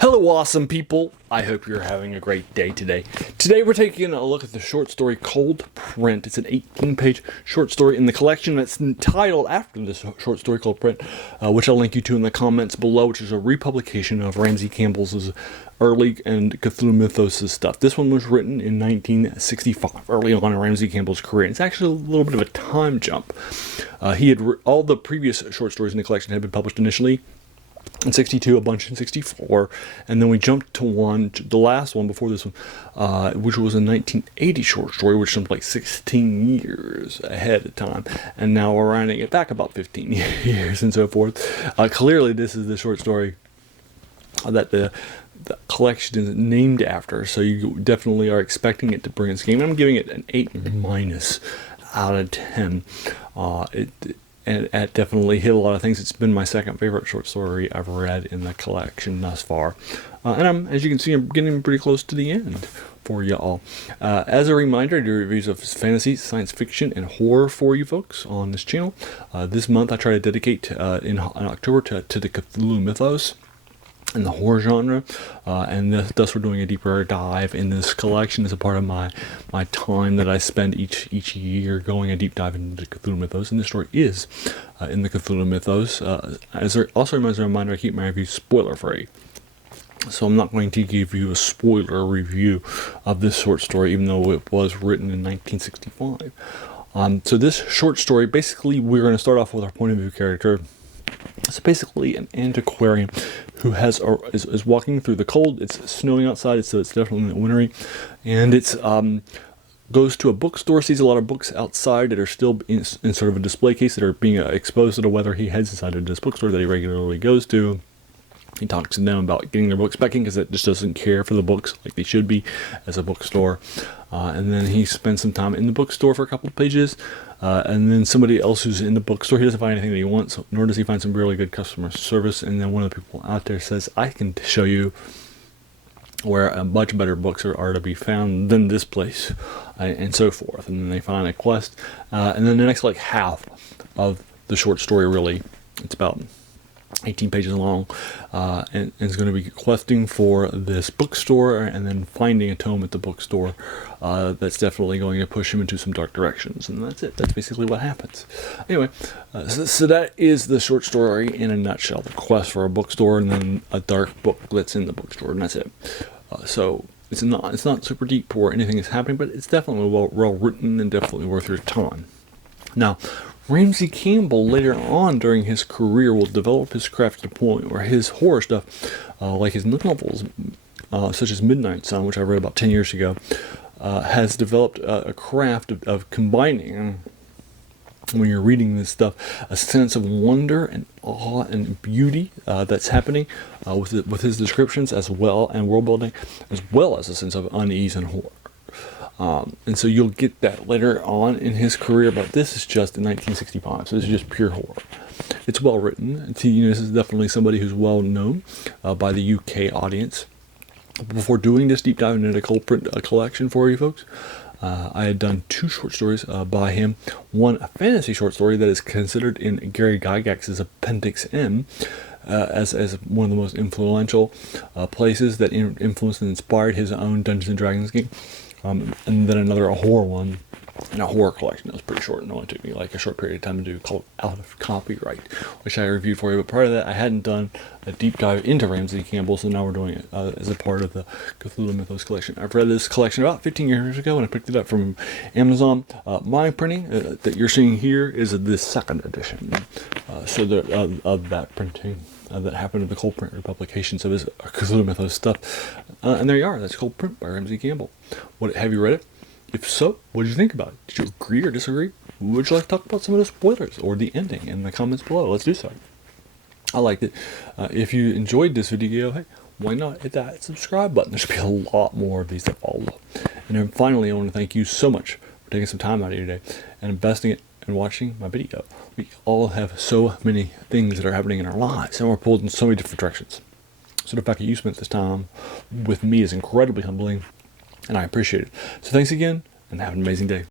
Hello, awesome people. I hope you're having a great day today. Today we're taking a look at the short story Cold Print. It's an 18-page short story in the collection that's entitled after this short story Cold Print, which I'll link you to in the comments below, which is a republication of Ramsey Campbell's early and Cthulhu Mythos stuff. This one was written in 1965, early on in Ramsey Campbell's career. It's actually a little bit of a time jump. He had all the previous short stories in the collection had been published initially in 62, a bunch in 64, and then we jumped to the last one before this one, which was a 1980 short story, which jumped like 16 years ahead of time, and now we're rounding it back about 15 years and so forth. Clearly this is the short story that the collection is named after, so you definitely are expecting it to bring its game. I'm giving it an 8- out of 10. And it definitely hit a lot of things. It's been my second favorite short story I've read in the collection thus far. And as you can see, I'm getting pretty close to the end for you all. As a reminder, I do reviews of fantasy, science fiction, and horror for you folks on this channel. This month I try to dedicate in October to the Cthulhu Mythos in the horror genre, and thus we're doing a deeper dive in this collection as a part of my time that I spend each year going a deep dive into the Cthulhu Mythos, and this story is in the Cthulhu Mythos. As a reminder, I keep my reviews spoiler free, so I'm not going to give you a spoiler review of this short story, even though it was written in 1965. So this short story, basically we're going to start off with our point of view character. It's basically an antiquarian who is walking through the cold. It's snowing outside, so it's definitely wintry, and it's goes to a bookstore, sees a lot of books outside that are still in sort of a display case that are being exposed to the weather. He heads inside of this bookstore that he regularly goes to. He talks to them about getting their books back in because it just doesn't care for the books like they should be as a bookstore. And then he spends some time in the bookstore for a couple of pages. And then somebody else who's in the bookstore, he doesn't find anything that he wants, nor does he find some really good customer service. And then one of the people out there says, I can show you where much better books are to be found than this place, and so forth. And then they find a quest. And then the next half of the short story, really, it's about 18 pages long, and is going to be questing for this bookstore and then finding a tome at the bookstore that's definitely going to push him into some dark directions. And that's it. That's basically what happens. Anyway, so that is the short story in a nutshell. The quest for a bookstore and then a dark book that's in the bookstore, and that's it. So it's not super deep or anything is happening, but it's definitely well written and definitely worth your time. Now, Ramsey Campbell later on during his career will develop his craft to the point where his horror stuff, like his novels, such as Midnight Sun, which I read about 10 years ago, has developed a craft of combining, when you're reading this stuff, a sense of wonder and awe and beauty that's happening with his descriptions as well, and world building, as well as a sense of unease and horror. And so you'll get that later on in his career, but this is just in 1965, so this is just pure horror. It's well written. This is definitely somebody who's well known by the UK audience. Before doing this deep dive into the Cold Print collection for you folks, I had done 2 short stories by him. One, a fantasy short story that is considered in Gary Gygax's Appendix M as one of the most influential places that influenced and inspired his own Dungeons & Dragons game. And then another, a horror one, in a horror collection that was pretty short, and it only took me like a short period of time to do, called Out of Copyright, which I reviewed for you. But prior to that, I hadn't done a deep dive into Ramsey Campbell, so now we're doing it as a part of the Cthulhu Mythos collection. I've read this collection about 15 years ago, and I picked it up from Amazon. My printing that you're seeing here is the second edition, of that printing. That happened in the Cold Print republications of his Cthulhu Mythos stuff. And there you are. That's Cold Print by Ramsey Campbell. Have you read it? If so, what did you think about it? Did you agree or disagree? Would you like to talk about some of the spoilers or the ending in the comments below? Let's do so. I liked it. If you enjoyed this video, hey, why not hit that subscribe button? There should be a lot more of these that follow. And then finally, I want to thank you so much for taking some time out of your day and investing it and watching my video. We all have so many things that are happening in our lives, and we're pulled in so many different directions. So the fact that you spent this time with me is incredibly humbling, and I appreciate it. So thanks again, and have an amazing day.